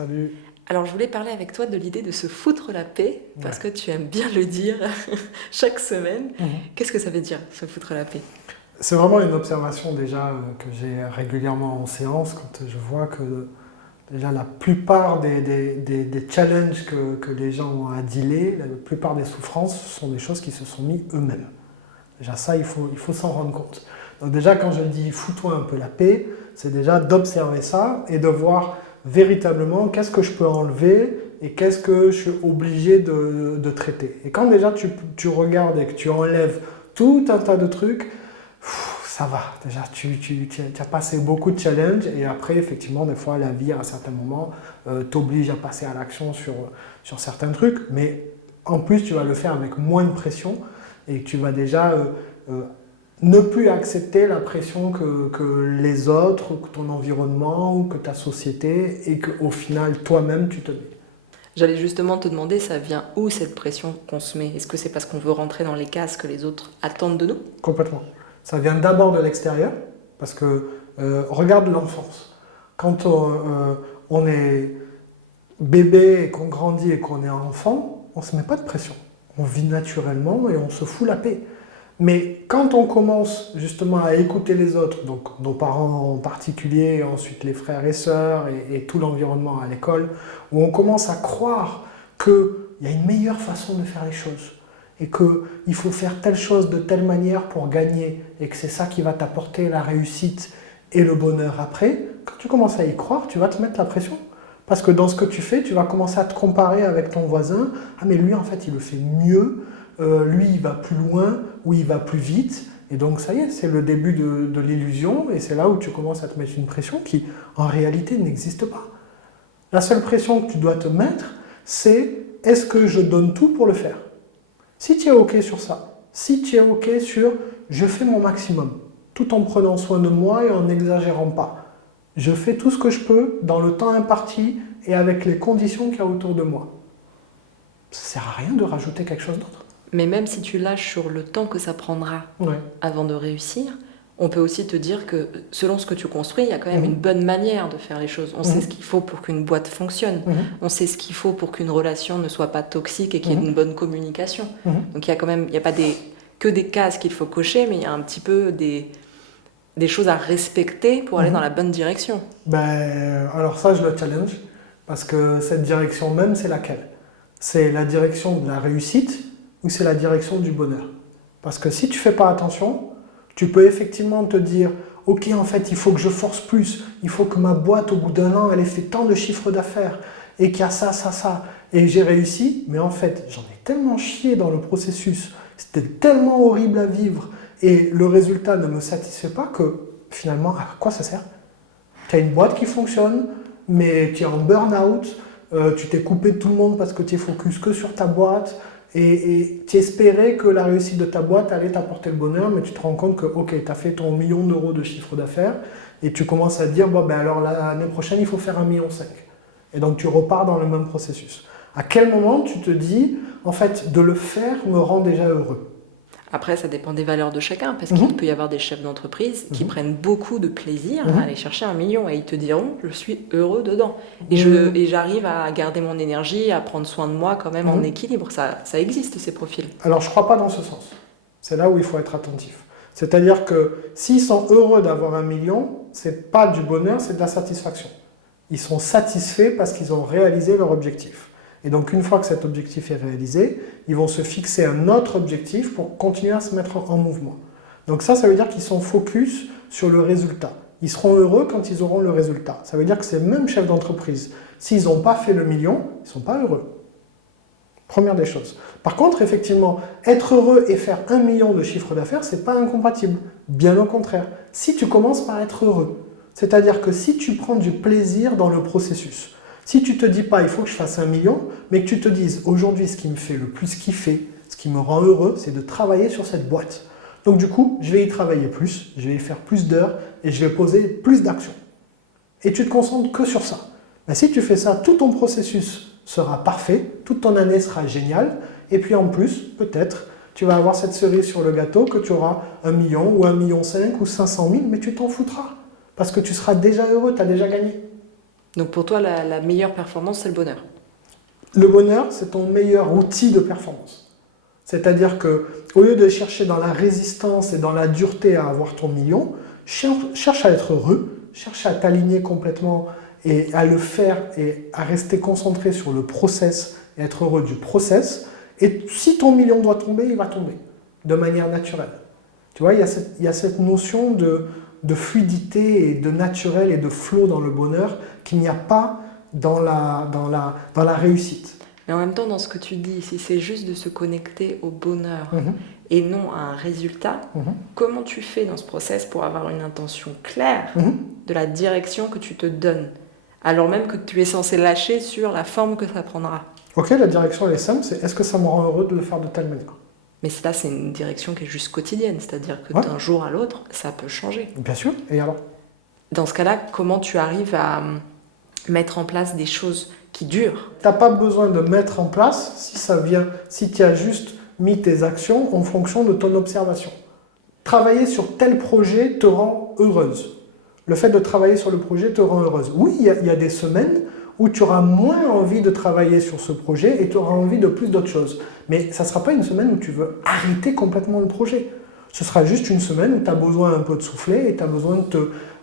Salut. Alors, je voulais parler avec toi de l'idée de se foutre la paix, parce Ouais. que tu aimes bien le dire chaque semaine. Mhm. Qu'est-ce que ça veut dire, se foutre la paix? C'est vraiment une observation déjà que j'ai régulièrement en séance quand je vois que déjà la plupart des challenges que les gens ont à dealer, la plupart des souffrances, ce sont des choses qui se sont mis eux-mêmes. Déjà ça, il faut s'en rendre compte. Donc déjà quand je dis fous-toi un peu la paix, c'est déjà d'observer ça et de voir véritablement qu'est-ce que je peux enlever et qu'est-ce que je suis obligé de traiter. Et quand déjà tu regardes et que tu enlèves tout un tas de trucs, ça va. Déjà tu as passé beaucoup de challenges et après effectivement des fois la vie à un certain moment t'oblige à passer à l'action sur certains trucs, mais en plus tu vas le faire avec moins de pression et tu vas déjà euh, ne plus accepter la pression que les autres, que ton environnement ou que ta société et qu'au final toi-même tu te mets. J'allais justement te demander, ça vient où cette pression qu'on se met? Est-ce que c'est parce qu'on veut rentrer dans les cases que les autres attendent de nous? Complètement. Ça vient d'abord de l'extérieur parce que regarde l'enfance. Quand on est bébé et qu'on grandit et qu'on est enfant, on ne se met pas de pression. On vit naturellement et on se fout la paix. Mais quand on commence justement à écouter les autres, donc nos parents en particulier, et ensuite les frères et sœurs et tout l'environnement à l'école, où on commence à croire qu'il y a une meilleure façon de faire les choses et qu'il faut faire telle chose de telle manière pour gagner et que c'est ça qui va t'apporter la réussite et le bonheur après, quand tu commences à y croire, tu vas te mettre la pression. Parce que dans ce que tu fais, tu vas commencer à te comparer avec ton voisin. Ah mais lui en fait il le fait mieux, lui il va plus loin ou il va plus vite. Et donc ça y est, c'est le début de l'illusion et c'est là où tu commences à te mettre une pression qui en réalité n'existe pas. La seule pression que tu dois te mettre, c'est est-ce que je donne tout pour le faire? Si tu es OK sur ça, si tu es OK sur je fais mon maximum, tout en prenant soin de moi et en n'exagérant pas. Je fais tout ce que je peux dans le temps imparti et avec les conditions qu'il y a autour de moi. Ça ne sert à rien de rajouter quelque chose d'autre. Mais même si tu lâches sur le temps que ça prendra Ouais. avant de réussir, on peut aussi te dire que selon ce que tu construis, il y a quand même une bonne manière de faire les choses. On sait ce qu'il faut pour qu'une boîte fonctionne. On sait ce qu'il faut pour qu'une relation ne soit pas toxique et qu'il y ait une bonne communication. Donc il y a quand même, il n'y a pas que des cases qu'il faut cocher, mais il y a un petit peu des choses à respecter pour aller dans la bonne direction. Alors ça, je le challenge, parce que cette direction même, c'est laquelle? C'est la direction de la réussite ou c'est la direction du bonheur? Parce que si tu ne fais pas attention, tu peux effectivement te dire « Ok, en fait, il faut que je force plus, il faut que ma boîte, au bout d'un an, elle ait fait tant de chiffres d'affaires, et qu'il y a ça, ça, ça, et j'ai réussi, mais en fait, j'en ai tellement chié dans le processus, c'était tellement horrible à vivre, et le résultat ne me satisfait pas que, finalement, à quoi ça sert? Tu as une boîte qui fonctionne, mais tu es en burn-out, tu t'es coupé de tout le monde parce que tu es focus que sur ta boîte, et tu espérais que la réussite de ta boîte allait t'apporter le bonheur, mais tu te rends compte que, ok, tu as fait ton 1 million d'euros de chiffre d'affaires, et tu commences à te dire, bon, ben alors l'année prochaine, il faut faire 1,5 million. Et donc tu repars dans le même processus. À quel moment tu te dis, en fait, de le faire me rend déjà heureux? Après, ça dépend des valeurs de chacun, parce qu'il peut y avoir des chefs d'entreprise qui prennent beaucoup de plaisir à aller chercher 1 million, et ils te diront « je suis heureux dedans ». Et j'arrive à garder mon énergie, à prendre soin de moi quand même en équilibre. Ça existe, ces profils. Alors je ne crois pas dans ce sens. C'est là où il faut être attentif. C'est-à-dire que s'ils sont heureux d'avoir 1 million, ce n'est pas du bonheur, c'est de la satisfaction. Ils sont satisfaits parce qu'ils ont réalisé leur objectif. Et donc une fois que cet objectif est réalisé, ils vont se fixer un autre objectif pour continuer à se mettre en mouvement. Donc ça veut dire qu'ils sont focus sur le résultat. Ils seront heureux quand ils auront le résultat. Ça veut dire que ces mêmes chefs d'entreprise, s'ils n'ont pas fait le million, ils ne sont pas heureux. Première des choses. Par contre, effectivement, être heureux et faire 1 million de chiffre d'affaires, ce n'est pas incompatible. Bien au contraire. Si tu commences par être heureux, c'est-à-dire que si tu prends du plaisir dans le processus, si tu ne te dis pas il faut que je fasse 1 million, mais que tu te dises aujourd'hui ce qui me fait le plus kiffer, ce qui me rend heureux, c'est de travailler sur cette boîte. Donc du coup, je vais y travailler plus, je vais y faire plus d'heures et je vais poser plus d'actions. Et tu te concentres que sur ça. Mais si tu fais ça, tout ton processus sera parfait, toute ton année sera géniale, et puis en plus, peut-être, tu vas avoir cette cerise sur le gâteau que tu auras 1 million ou 1,5 million ou 500 000, mais tu t'en foutras. Parce que tu seras déjà heureux, tu as déjà gagné. Donc pour toi, la meilleure performance, c'est le bonheur. Le bonheur, c'est ton meilleur outil de performance. C'est-à-dire que, au lieu de chercher dans la résistance et dans la dureté à avoir ton million, cherche à être heureux, cherche à t'aligner complètement et à le faire et à rester concentré sur le process et être heureux du process. Et si ton million doit tomber, il va tomber de manière naturelle. Tu vois, il y a cette notion de fluidité et de naturel et de flow dans le bonheur qu'il n'y a pas dans la réussite. Mais en même temps, dans ce que tu dis, si c'est juste de se connecter au bonheur Mhm. et non à un résultat, comment tu fais dans ce process pour avoir une intention claire de la direction que tu te donnes, alors même que tu es censé lâcher sur la forme que ça prendra? Ok, la direction elle est simple, c'est est-ce que ça me rend heureux de le faire de telle manière? Mais là, c'est une direction qui est juste quotidienne, c'est-à-dire que d'un jour à l'autre, ça peut changer. Bien sûr, et alors? Dans ce cas-là, comment tu arrives à mettre en place des choses qui durent? Tu n'as pas besoin de mettre en place si tu as juste mis tes actions en fonction de ton observation. Travailler sur tel projet te rend heureuse. Le fait de travailler sur le projet te rend heureuse. Oui, il y a des semaines où tu auras moins envie de travailler sur ce projet et tu auras envie de plus d'autres choses. Mais ça ne sera pas une semaine où tu veux arrêter complètement le projet. Ce sera juste une semaine où tu as besoin un peu de souffler et tu as besoin de te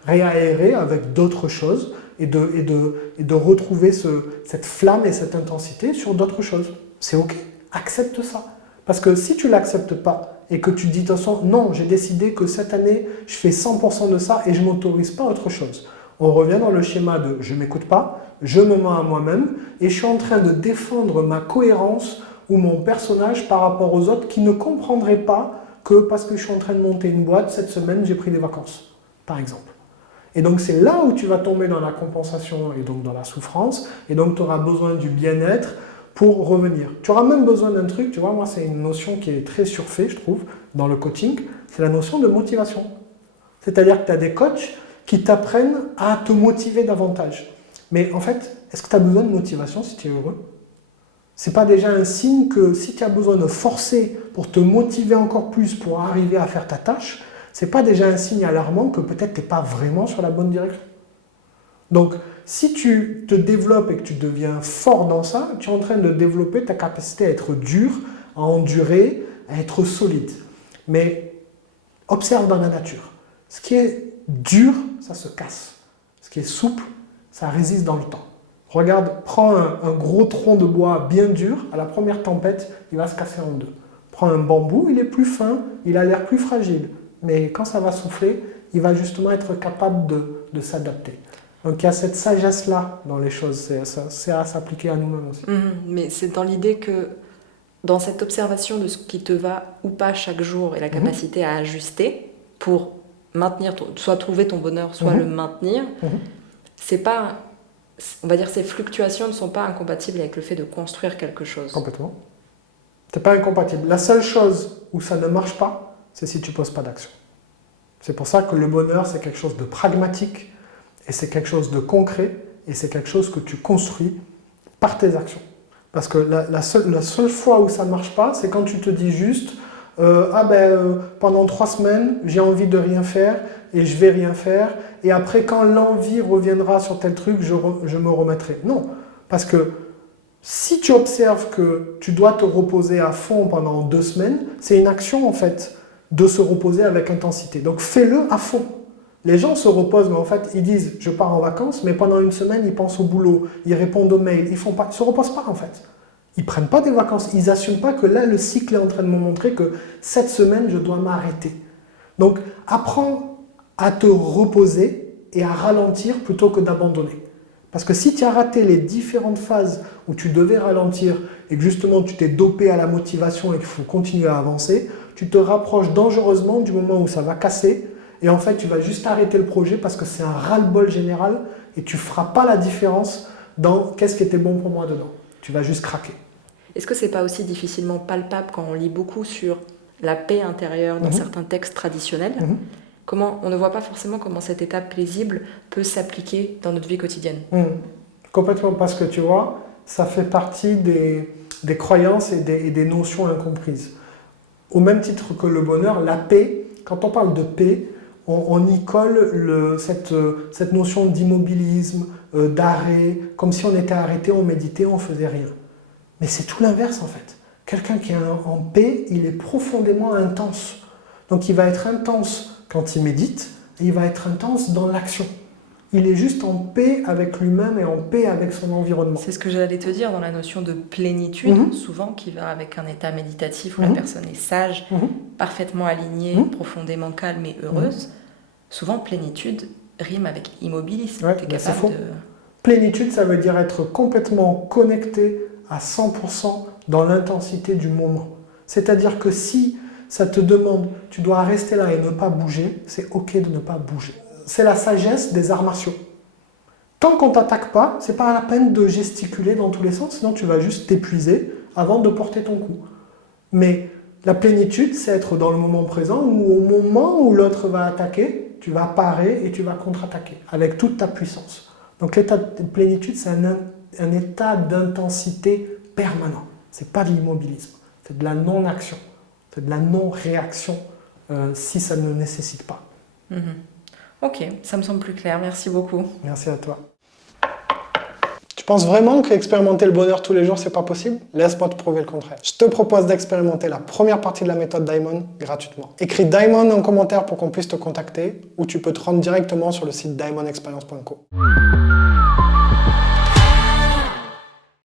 réaérer avec d'autres choses et de retrouver cette flamme et cette intensité sur d'autres choses. C'est ok, accepte ça. Parce que si tu ne l'acceptes pas et que tu te dis de toute façon, non, j'ai décidé que cette année, je fais 100% de ça et je ne m'autorise pas autre chose. On revient dans le schéma de je ne m'écoute pas, je me mens à moi-même et je suis en train de défendre ma cohérence ou mon personnage par rapport aux autres qui ne comprendraient pas que parce que je suis en train de monter une boîte, cette semaine, j'ai pris des vacances, par exemple. Et donc c'est là où tu vas tomber dans la compensation et donc dans la souffrance et donc tu auras besoin du bien-être pour revenir. Tu auras même besoin d'un truc, tu vois, moi c'est une notion qui est très surfait, je trouve, dans le coaching, c'est la notion de motivation. C'est-à-dire que tu as des coachs qui t'apprennent à te motiver davantage. Mais en fait, est-ce que tu as besoin de motivation si tu es heureux? C'est pas déjà un signe que si tu as besoin de forcer pour te motiver encore plus pour arriver à faire ta tâche, c'est pas déjà un signe alarmant que peut-être tu n'es pas vraiment sur la bonne direction? Donc, si tu te développes et que tu deviens fort dans ça, tu es en train de développer ta capacité à être dur, à endurer, à être solide. Mais observe dans la nature. Ce qui est dur, ça se casse. Ce qui est souple, ça résiste dans le temps. Regarde, prends un gros tronc de bois bien dur, à la première tempête, il va se casser en deux. Prends un bambou, il est plus fin, il a l'air plus fragile. Mais quand ça va souffler, il va justement être capable de s'adapter. Donc il y a cette sagesse-là dans les choses, c'est à s'appliquer à nous-mêmes aussi. Mais c'est dans l'idée que dans cette observation de ce qui te va ou pas chaque jour et la capacité à ajuster pour maintenir, soit trouver ton bonheur, soit le maintenir, c'est pas, on va dire, ces fluctuations ne sont pas incompatibles avec le fait de construire quelque chose. Complètement. C'est pas incompatible. La seule chose où ça ne marche pas, c'est si tu poses pas d'action. C'est pour ça que le bonheur, c'est quelque chose de pragmatique, et c'est quelque chose de concret, et c'est quelque chose que tu construis par tes actions. Parce que la seule fois où ça ne marche pas, c'est quand tu te dis juste pendant 3 semaines, j'ai envie de rien faire, et je vais rien faire, et après quand l'envie reviendra sur tel truc, je me remettrai. Non, parce que si tu observes que tu dois te reposer à fond pendant 2 semaines, c'est une action en fait, de se reposer avec intensité. Donc fais-le à fond. Les gens se reposent, mais en fait, ils disent « je pars en vacances », mais pendant une semaine, ils pensent au boulot, ils répondent aux mails, ils ne se reposent pas en fait. Ils ne prennent pas des vacances, ils n'assument pas que là, le cycle est en train de me montrer que cette semaine, je dois m'arrêter. Donc, apprends à te reposer et à ralentir plutôt que d'abandonner. Parce que si tu as raté les différentes phases où tu devais ralentir et que justement tu t'es dopé à la motivation et qu'il faut continuer à avancer, tu te rapproches dangereusement du moment où ça va casser. Et en fait, tu vas juste arrêter le projet parce que c'est un ras-le-bol général et tu ne feras pas la différence dans qu'est-ce qui était bon pour moi dedans. Tu vas juste craquer. Est-ce que ce n'est pas aussi difficilement palpable quand on lit beaucoup sur la paix intérieure dans certains textes traditionnels? Comment, on ne voit pas forcément comment cette étape paisible peut s'appliquer dans notre vie quotidienne. Complètement, parce que tu vois, ça fait partie des croyances et des notions incomprises. Au même titre que le bonheur, la paix, quand on parle de paix, on y colle cette notion d'immobilisme, d'arrêt, comme si on était arrêté, on méditait, on faisait rien. Mais c'est tout l'inverse en fait. Quelqu'un qui est en paix, il est profondément intense. Donc il va être intense quand il médite, et il va être intense dans l'action. Il est juste en paix avec lui-même et en paix avec son environnement. C'est ce que j'allais te dire dans la notion de plénitude, souvent qui va avec un état méditatif où la personne est sage, parfaitement alignée, profondément calme et heureuse. Souvent, plénitude rime avec immobilisme. Ouais, c'est faux. Plénitude, ça veut dire être complètement connecté à 100% dans l'intensité du moment. C'est-à-dire que si ça te demande, tu dois rester là et ne pas bouger, c'est ok de ne pas bouger. C'est la sagesse des arts martiaux. Tant qu'on ne t'attaque pas, c'est pas la peine de gesticuler dans tous les sens, sinon tu vas juste t'épuiser avant de porter ton coup. Mais la plénitude, c'est être dans le moment présent où au moment où l'autre va attaquer, tu vas parer et tu vas contre-attaquer avec toute ta puissance. Donc l'état de plénitude, c'est un état d'intensité permanent. C'est pas de l'immobilisme, c'est de la non-action, c'est de la non-réaction si ça ne nécessite pas. Ok, ça me semble plus clair. Merci beaucoup. Merci à toi. Tu penses vraiment qu'expérimenter le bonheur tous les jours, c'est pas possible? Laisse-moi te prouver le contraire. Je te propose d'expérimenter la première partie de la méthode Diamond gratuitement. Écris Diamond en commentaire pour qu'on puisse te contacter ou tu peux te rendre directement sur le site diamondexperience.co.